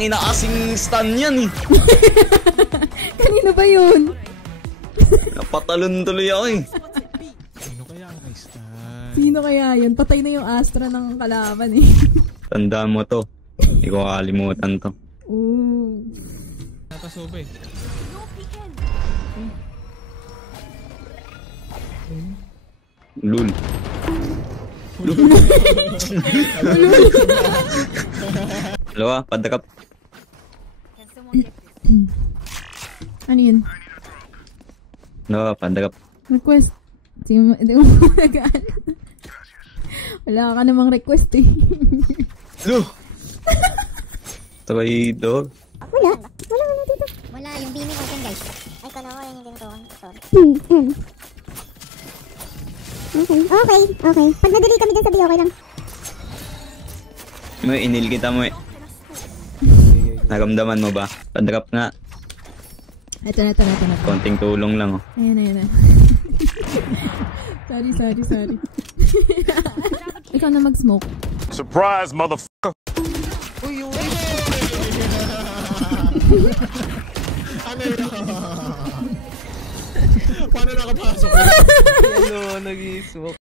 Inaasing stun yan eh. Kanino ba yun? Napatalon tuloy ako eh. Sino kaya ang may stun? Sino kaya yun? Patay na yung Astra ng kalaban eh. Tandaan mo to. Hindi ko kakalimutan to. Ooh. Napasube. Lul. Dalawa, padakap. Ano yun? Dalawa, padakap. Request. Hindi mo nagaan. Wala ka namang request eh. Lo! Sabay dog. Wala. Wala ka na dito. Wala, yung beaming open guys. Ay, kala ko yung tinutukan. Sorry. Okay. Pag nadali kami dyan sa B, okay lang. Mo, inil kita mo eh. Naramdaman mo ba? Padakap nga. Ito na. Konting tulong lang oh. Ayan. Sorry. Ikaw na mag-smoke. Surprise, motherfucker! Uy! Ano yun? Paano nakapasok? Ano, nag-i-smoke.